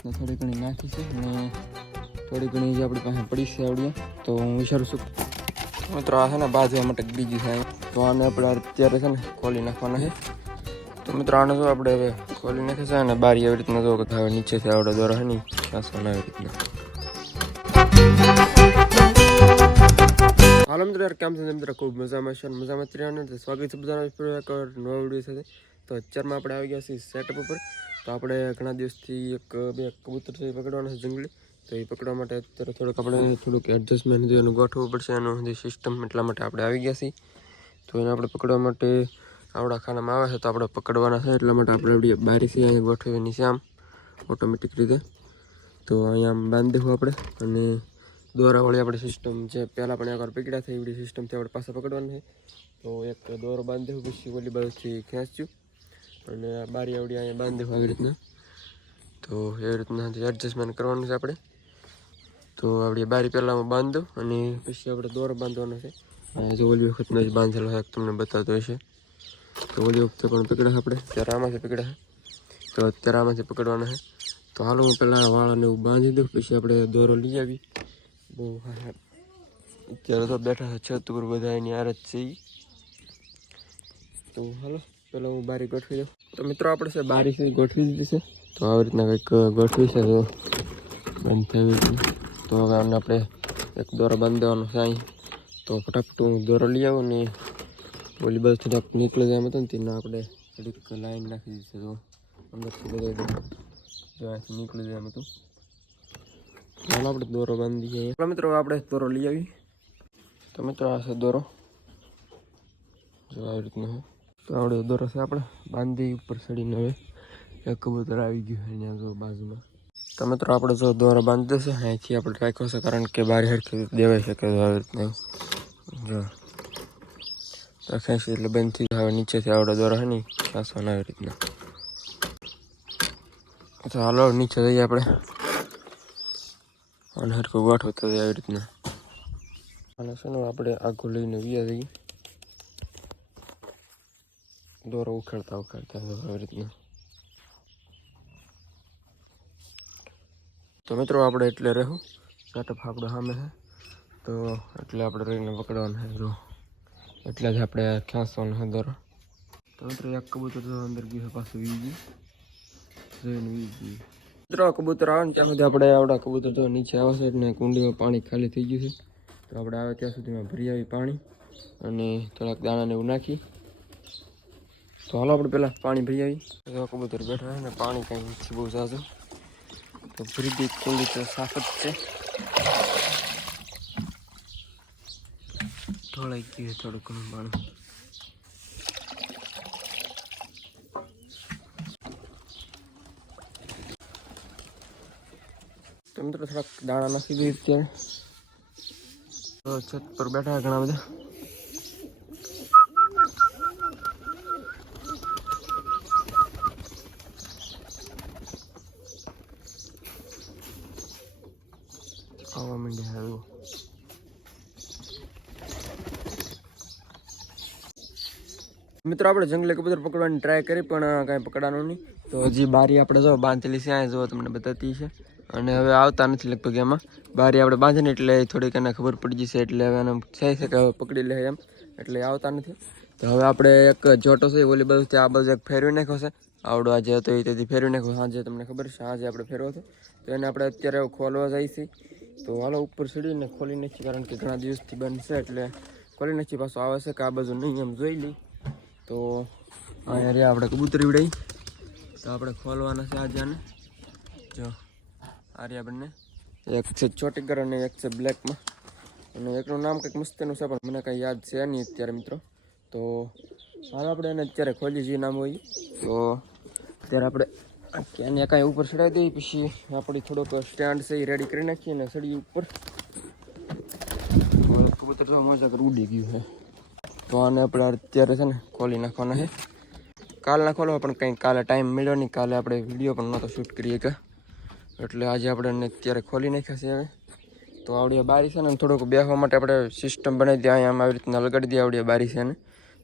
તો થોડી ઘણી નાખી છે અને થોડી ઘણી જે આપણી પાસે પડી છે આવડીએ તો હું વિચારું મિત્રો આ છે ને બાજવા માટે બીજી છે તો આને આપણે અત્યારે છે ને ખોલી નાખવાના છે. તો મિત્રો આને જો આપણે હવે ખોલી નાખે છે અને બારી આવી રીતના જો હવે નીચેથી આવડે દોરા છે ને આવી રીતના. હાલો મિત્રો યાર, કેમ છે મિત્રો? ખૂબ મજામાં છે મજામાં ત્રણ સ્વાગત છે બધાનો. નવા વીડિયો સાથે. તો અત્યારમાં આપણે આવી ગયા છીએ સેટઅપ ઉપર. તો આપણે ઘણા દિવસથી એક, બે કબૂતર છે એ પકડવાના છે જંગલી. તો એ પકડવા માટે અત્યારે થોડુંક આપણે થોડુંક એડજસ્ટમેન્ટ એનું ગોઠવવું પડશે. એનું બધી સિસ્ટમ એટલા માટે આપણે આવી ગયા છીએ. તો એને આપણે પકડવા માટે આવડા ખાનામાં આવે છે તો આપણે પકડવાના છે. એટલા માટે આપણે આપણી બારીથી અહીંયા ગોઠવી નીચે આમ ઓટોમેટિક રીતે. તો અહીંયા આમ બાંધી દેવું આપણે. અને દોરાવાળી આપણી સિસ્ટમ જે પહેલાં પણ એકવાર પકડ્યા થઈ એવી સિસ્ટમથી આપણે પાસે પકડવાની છે. તો એક દોરો બાંધી પછી ઓલી બાજુથી ખેંચ્યું. અને આ બારી આવડી અહીંયા બાંધી આવી રીતના. તો એવી રીતના એડજસ્ટમેન્ટ કરવાનું છે આપણે. તો આપણી બારી પહેલાં બાંધું અને પછી આપણે દોરો બાંધવાનો છે. જો ઓલી વખતનો જ બાંધેલો હોય, તમને બતાવતો હશે. તો ઓલી વખતે પણ પકડ્યા આપણે. ત્યારે આમાંથી પકડ્યા તો અત્યારે આમાંથી પકડવાના છે. તો હાલો હું પહેલાં વાળાને એવું બાંધી દઉં, પછી આપણે દોરો લઈ આવી બહુ. અત્યારે તો બેઠા છે છત ઉપર, બધા એની આરત છે. તો હાલો, પહેલાં હું બારી ગોઠવી દઉં. તો મિત્રો, આપણે છે બારી ગોઠવી દીધી છે. તો આવી રીતના કંઈક ગોઠવી છે બંધ થઈ ગયું તો હવે આને આપણે એક દોરો બાંધી દેવાનો છે તો ફટાફટ હું દોરો લઈ આવું ને ઓલી બાજુ થોડાક નીકળી જાય હતું ને, તેના આપણે થોડીક લાઈન નાખી દીધી છે, તો અંદરથી બધા જો નીકળી જાય હતું. ચાલો આપણે દોરો બાંધી જઈએ મિત્રો આપણે દોરો લઈ આવી તો મિત્રો, આ છે દોરો. જો આવી રીતનો. તો આવડે દોરો છે આપણે. બાંધી ઉપર ચડીને હવે એક કબૂતર આવી ગયું છે અહીંયા જો બાજુમાં. તો મિત્રો આપણે જો દોરો બાંધી દેશે અહીંથી આપણે રાખ્યો છે, કારણ કે બારી હરખી દેવાઈ શકે આવી રીતના જો. તો ખેંચી એટલે બંધ થઈ. હવે નીચેથી આવડે દોરો છે ને ખેંચવાના આવી રીતના. તો હાલો, નીચે જઈએ આપણે. અને હરખું ગોઠવતો આવી રીતના. અને શું આપણે આગું લઈને વ્યા જઈએ. દોરો ઉખેડતા ઉખેડતા તો આવી રીતના તો મિત્રો આપણે એટલે રહ્યું સેટઅપ આપણે સામે છે તો એટલે આપણે રહીને પકડવાનું છે જો એટલે જ આપણે ખેંચવાનું છે દોરો તો મિત્રો એક કબૂતર તો અંદર ગયું છે પાછું વીજી ગયું વીજી મિત્રો કબૂતર આવે ને ત્યાં સુધી આપણે આવડા કબૂતર જો નીચે આવશે એટલે કુંડીમાં પાણી ખાલી થઈ ગયું છે તો આપણે આવે ત્યાં સુધીમાં ભરી આવી પાણી અને થોડાક દાણાને એવું નાખી તો હાલો આપણે પહેલાં પાણી ભરી આવી તો કબૂતર બેઠા છે ને, પાણી કાંઈ નથી, બહુ ઝાઝું. તો ભરી દી કુંડી તો સાફ જ છે. ઢોળાઈ ગયું થોડું ઘણું પાણી. તો મિત્રો થોડાક દાણા નાખી દઈએ અત્યારે. છત પર બેઠા ઘણા બધા. આવવા માંડ્યા હવે. મિત્રો, આપણે જંગલી કબૂતર પકડવાની ટ્રાય કરી, પણ કાંઈ પકડવાનું નહીં. તો હજી બારી આપણે જો બાંધેલી છે અહીંયા જો તમને બતાતી છે. અને હવે આવતા નથી લગભગ એમાં. બારી આપણે બાંધીને એટલે થોડીક એને ખબર પડી જશે, એટલે હવે એને થઈ શકે હવે પકડી લે એમ. એટલે આવતા નથી. તો હવે આપણે એક જોટો છે, ઓલી બાજુથી આ બાજુ એક ફેરવી નાખ્યો છે. આવડો આજે હતો, એ તેથી ફેરવી નાખ્યો. સાંજે તમને ખબર છે સાંજે આપણે ફેરવો હતો. તો એને આપણે અત્યારે ખોલવા જાય છે તો હાલો ઉપર ચડીને ખોલી નથી કારણ કે ઘણા દિવસથી બંધ છે એટલે ખોલી નથી પાછો આવે છે કે આ બાજુ નહીં, એમ જોઈ લઈ. તો અહીંયા રે આપણે કબૂતરી ઉડાઈ. તો આપણે ખોલવાના છે આજે આને જો, આ રહ્યા બંને. એક છે ચોટીગર અને એક છે બ્લેકમાં. અને એકનું નામ કંઈક મસ્તીનું છે, પણ મને કાંઈ યાદ છે નહીં અત્યારે મિત્રો. તો હાલ આપણે એને અત્યારે ખોલી, જે નામ હોય તો અત્યારે આપણે એને કાંઈ ઉપર ચડાવી દઈએ, પછી આપણી થોડોક સ્ટેન્ડ છે એ રેડી કરી નાખીએ અને સળી ઉપર. કબૂતર તો મજા કર ઉડી ગયું છે. તો આને આપણે અત્યારે છે ને ખોલી નાખવાના છે. કાલના ખોલવા પણ કંઈ કાલે ટાઈમ મળ્યો નહીં. કાલે આપણે વીડિયો પણ નહોતો શૂટ કરીએ કે. એટલે આજે આપણે અત્યારે ખોલી નાખ્યા છે હવે. તો આવડી બારી છે ને થોડુંક બેસવા માટે આપણે સિસ્ટમ બનાવી દઈએ. અહીંયા આમ આવી રીતના લગાડી દઈએ, આવડી બારી છે ને.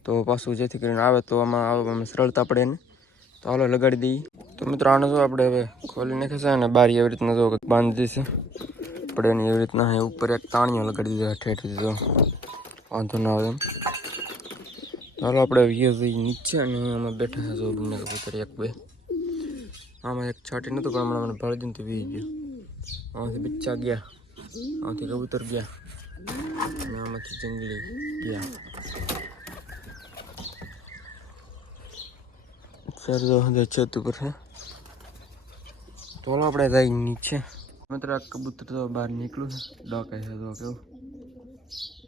તો પાછું જેથી કરીને આવે તો આમાં સરળતા પડે ને. તો હાલો લગાડી દઈએ. તો મિત્રો આને જો આપણે હવે ખોલી નાખે અને બારી એવી રીતના જો બાંધી દઈશું. આપણે એની એવી રીતના એ ઉપર એક તાણીઓ લગાડી દીધો ઠેઠ દીધો વાંધો ના આવે એમ. હાલો આપણે જઈ નીચે અને અમે બેઠા છે જો બંને કબૂતર એક બે. આમાં એક છાટી નહોતું પણ હમણાં મને ભાળી દીધું તો વી ગયો. આમાંથી બચ્ચા ગયા, આમાંથી કબૂતર ગયા અને આમાંથી જંગલી ગયા. અત્યારે તો હજુ છત ઉપર છે. તો આપણે જઈ નીચે. મિત્ર કબૂતર તો બહાર નીકળ્યું છે. ડોકે છે તો કેવું?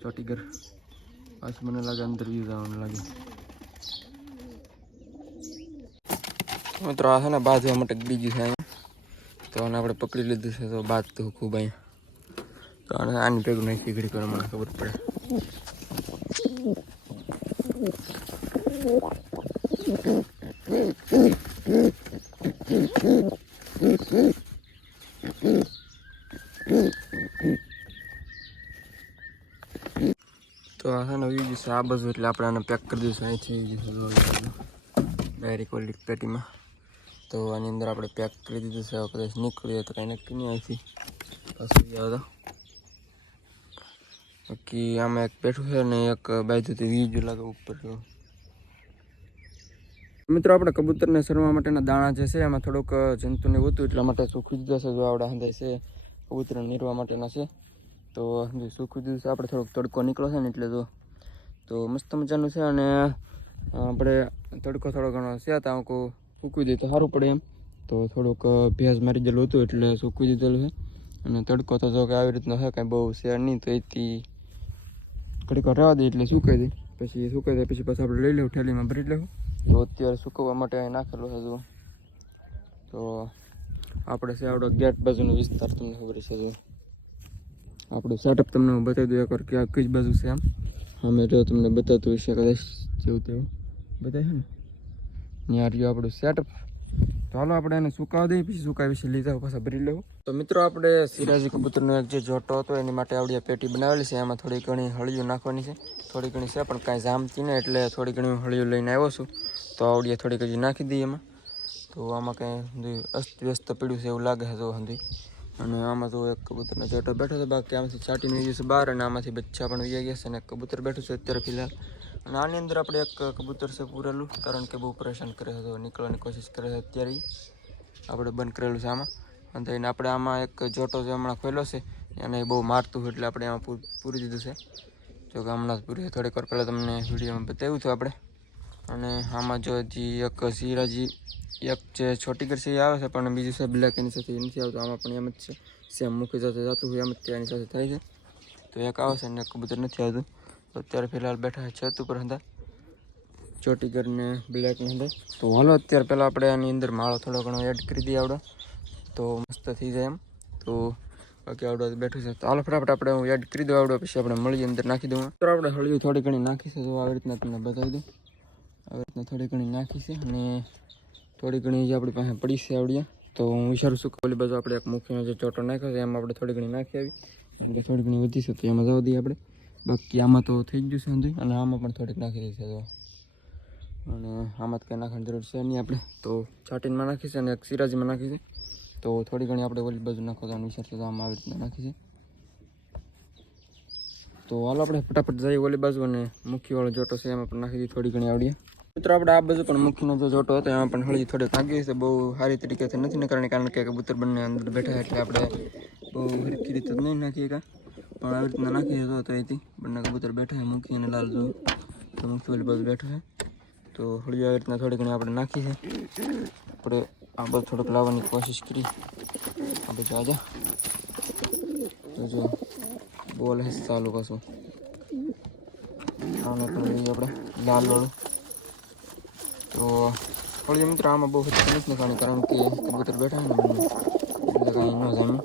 ચોટીગર. પાછું મને લાગે અંદર વ્યૂ જવાનું લાગે. મિત્રો, આ છે ને બાજવા માટે બીજું છે તો આને આપણે પકડી લીધું છે તો બાંધતું ખૂબ અહીંયા. તો આને આની ભેગું નાખી ઘડી કરો, મને ખબર પડે તો આ છે ને વીજ છે આ બાજુ એટલે આપણે આને પેક કરી દઈશું. અહીંથી ડાયરેક્ટ ઓલી પેટીમાં. તો આની અંદર આપણે પેક કરી દીધું છે. કદાચ નીકળીએ તો કાંઈ નક્કી નહીં અહીંથી. પાછું ગયા હતા બાકી આમાં એક બેઠું છે ને એક બાજુથી વીજ લાગે ઉપર મિત્રો, આપણે કબૂતરને સરવા માટેના દાણા જે છે એમાં થોડુંક જંતુને હોતું એટલા માટે સુખી દીધા છે જો આવડા હંધાય છે. કબૂતરને નીરવા માટેના છે. તો સૂકવી દીધું છે આપણે થોડોક તડકો નીકળો છે ને એટલે જો તો મસ્ત મજાનું છે અને આપણે તડકો થોડો ઘણો છે ત્યાં કો સૂકવી દઈએ તો સારું પડે એમ. તો થોડુંક ભેંસ મારી દેલું હતું એટલે સૂકવી દીધેલું છે. અને તડકો તો જો કે આવી રીતનો છે, કાંઈ બહુ શેર નહીં, તો એથી ઘડીક રહેવા દે એટલે સુકાઈ દે પછી સુકાઈ દે પછી પાછું આપણે લઈ લેવું ઠેલીમાં ભરી લેવું તો અત્યારે સુકવવા માટે અહીં નાખેલું છે જો તો આપણે છે ગેટ બાજુનો વિસ્તાર, તમને ખબર છે જો આપણું સેટઅપ તમને હું બતાવી દઉં એકવાર ક્યાં કઈ બાજુ છે આમ. અમે જો તમને બતાવતું હશે કદાચ જેવું તેવું. બતાવ્યું છે ને? ત્યાં રહ્યું આપણું સેટઅપ ચાલો આપણે એને સુકાવા દઈએ, પછી સુકાવી પછી લીધા પાછા ભરી લેવું. તો મિત્રો, આપણે સિરાજી કબૂતરનો એક જે જોટો હતો, એની માટે આવડી પેટી બનાવેલી છે. એમાં થોડી ઘણી હળિયું નાખવાની છે. થોડી ઘણી છે, પણ કાંઈ જામતી ને એટલે થોડી ઘણી હળિયું લઈને આવ્યો છું. તો આવડીએ થોડીક હજી નાખી દઈએ એમાં. તો આમાં કાંઈ અસ્તવ્યસ્ત પીડ્યું છે એવું લાગે છે, જો હંધી અને આમાં તો એક કબૂતરનો જોટો બેઠો છે, બાકી આમાંથી ચાટીને વહી જશે બહાર અને આમાંથી બચ્ચા પણ વહી ગયા છે અને કબૂતર બેઠું છે અત્યારે ફિલહાલ. અને આની અંદર આપણે એક કબૂતર છે પૂરેલું, કારણ કે બહુ પરેશાન કરે છે, તો નીકળવાની કોશિશ કરે છે અત્યારે આપણે બંધ કરેલું છે આમાં. અને એને આપણે આમાં એક જોટો જે હમણાં ખોલ્યો છે, એને બહુ મારતું એટલે આપણે એમાં પૂરી દીધું છે. જો કે હમણાં પૂરી થોડીક વાર પહેલાં તમને વિડીયોમાં બતાવ્યું હતું આપણે. અને આમાં જો હજી એક સિરાજી એક જે છોટી છે એ આવે છે, પણ બીજું છે બ્લેક એની સાથે નથી આવતું. આમાં પણ એમ જ છે. સેમ મુખી સાથે જતું હોય એમ જ એની સાથે થાય છે. તો એક આવે છે અને કબૂતર નથી આવતું. તો અત્યારે ફિલહાલ બેઠા છે છત ઉપર હતા ચોટીગર ને બ્લેકની અંદર તો હાલો, અત્યારે પહેલાં આપણે આની અંદર માળો થોડો ઘણો એડ કરી દઈએ આવડો. તો મસ્ત થઈ જાય એમ. તો બાકી આવડો બેઠું છે. તો હાલો, ફટાફટ આપણે હું એડ કરી દઉં આવડો, પછી આપણે મળીએ, અંદર નાખી દઉં. તો આપણે હળવી થોડી ઘણી નાખીશું તો આવી રીતના તમને બતાવી દઉં. આવી રીતના થોડી ઘણી નાખીશું અને થોડી ઘણી જે આપણી પાસે પડી છે આવડિયા, તો હું વિચારું છું કે ઓલી બાજુ આપણે એક મુખ્યનો જે ચોટો નાખ્યો છે, એમાં આપણે થોડી ઘણી નાખી આવી. એટલે થોડી ઘણી વધી છે, તો એમાં જવા દઈએ આપણે. બાકી આમાં તો થઈ જ ગયું છે અને આમાં પણ થોડીક નાખી દઈ તો અને આમાં કંઈ નાખવાની જરૂર છે નહીં આપણે. તો છાટીનમાં નાખી છે અને એક સિરાજીમાં નાખી છે. તો થોડી ઘણી આપણે ઓલી બાજુ નાખવાનો વિચાર છે તો આમાં આવી રીતના નાખી તો હાલ આપણે ફટાફટ જઈએ ઓલી બાજુ અને મુખ્યવાળો જોટો છે, એમાં પણ નાખી દઈએ થોડી ઘણી આવડીએ મિત્રો, આપણે આ બાજુ પણ મુખ્યનો જે જોટો હતો. એમાં પણ હળી થોડીક ભાગી છે. બહુ સારી તરીકેથી નથી નીકળવાની, કારણ કે કબૂતર બંને અંદર બેઠા એટલે આપણે બહુ હરખી રીતે જ નહીં નાખીએ કાં પણ આવી રીતના નાખીએ તો અહીંથી બંને કબૂતર બેઠા છે, મુખી અને લાલ જોયું તો મુખી ઓલી બાજુ બેઠો છે. તો હળી આવી રીતના થોડી ઘણી આપણે નાખી છે. આપણે આ બધું થોડુંક લાવવાની કોશિશ કરી. આ બધું આજા. તો જો, બોલ હશે ચાલુ કશું આને પણ આપણે લાલ વાળું. તો હળી મિત્રો આમાં બહુ નથી નાખવાની કારણ કે કબૂતર બેઠા ને એટલે કાંઈ ન જામે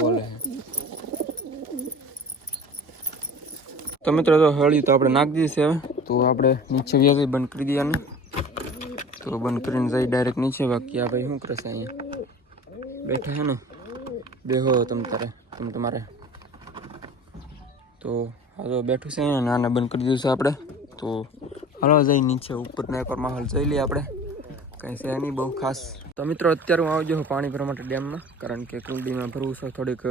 બોલે. હે તો મિત્રો તો હળી તો આપણે નાખી દીધી છે હવે. તો આપણે નીચે વ્યાજ બંધ કરી દઈએ તો બંધ કરીને જઈ ડાયરેક્ટ નીચે. બાકી આ ભાઈ શું કરશે અહીંયા? બેઠા છે ને. બેહો તમ તારે, તમ તમારે. તો આ તો બેઠું છે અહીંયા અને આને બંધ કરી દીધું છે આપણે. તો હાલો, જઈ નીચે ઉપરનો એકવાર માહોલ જોઈ લઈએ આપણે. કંઈ છે નહીં, બહુ ખાસ. તો મિત્રો, અત્યારે હું આવી ગયો પાણી ભરવા માટે ડેમમાં, કારણ કે કુંડીમાં ભરવું છે, થોડીક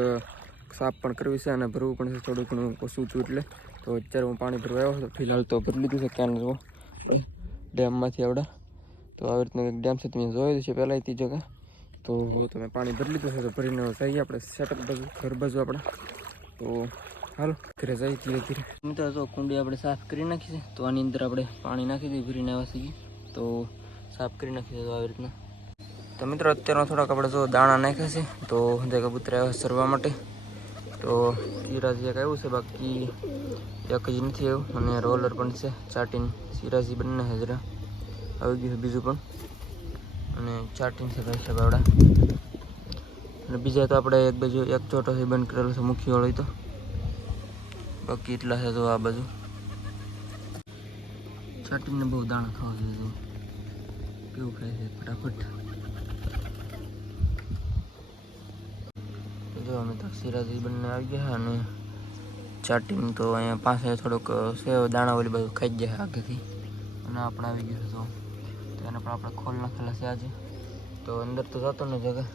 સાફ પણ કરવી છે અને ભરવું પણ છે થોડું ઘણું ઓછું છું એટલે. તો અત્યારે હું પાણી ભરવા આવ્યો છું ફિલહાલ તો ભરી લીધું છે ક્યાં જુઓ. ડેમમાંથી આવડે તો આવી રીતનું એક ડેમ છે, તમે જોયું છે પહેલાં જગા તો તમે પાણી ભરી લીધું છે, તો ભરીને જઈએ આપણે, સેટઅપ બાજુ, ઘર બાજુ આપણે. તો હાલો, ઘરે જાય ધીરે ધીરે. મિત્રો તો કુંડી આપણે સાફ કરી નાખી છે. તો આની અંદર આપણે પાણી નાખી દઈએ ભરીને આવ્યા છીએ તો સાફ કરી નાખી તો આવી રીતના. તો મિત્રો, અત્યારનો થોડાક આપણે જો દાણા નાખ્યા છે, તો જે કબૂતર આવ્યા સરવા માટે. તો સિરાજી એક આવ્યું છે, બાકી એક જ નથી આવ્યું. અને રોલર પણ છે, ચાટીન સિરાજી બંને હાજરા. આવી ગયું છે બીજું પણ. અને ચાટીન છે ભાઈ સાહેબ અને બીજા તો આપણે એક બાજુ એક ચોટો બંધ કરેલો છે, મુખ્ય વાળો તો. બાકી એટલા છે તો આ બાજુ. ચાટીને બહુ દાણા ખાવા જો. કેવું ખાય છે? ફટાફટ. જો અમે તો સિરાજી બંને આવી ગયા અને ચાટીને તો અહીંયા પાસે થોડુંક સેવ દાણા ઓલી બધું ખાઈ ગયા આગેથી અને આપણે આવી ગયું છે તો એને પણ આપણે ખોલ નાખેલા છે આજે. તો અંદર તો જતો ને જગા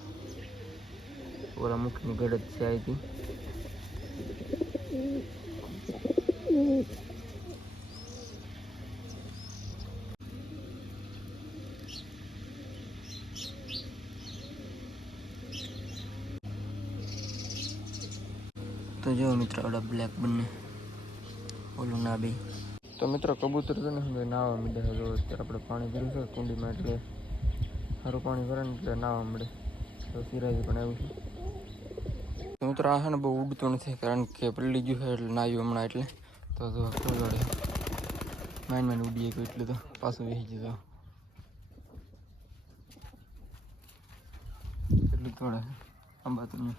ઓલા મુખની ગળત છે આવી હતી તો જો મિત્રો આપણા બ્લેક બંને. ઓલું ના બી. તો મિત્રો કબૂતર છે ને હવે નાવા મળે હવે અત્યારે આપણે પાણી ભર્યું છે કુંડીમાં એટલે સારું પાણી ભરે ને એટલે નાવા મળે તો સિરાજી પણ આવ્યું છે. મિત્રો આ છે ને બહુ ઉડતું નથી કારણ કે પલળી ગયું છે એટલે નાયું હમણાં એટલે. તો જો ખોલવાડે માઇન માઇન ઉડીએ ગયું એટલે તો પાછું વેહી જતો એટલું થોડા આંબા નહીં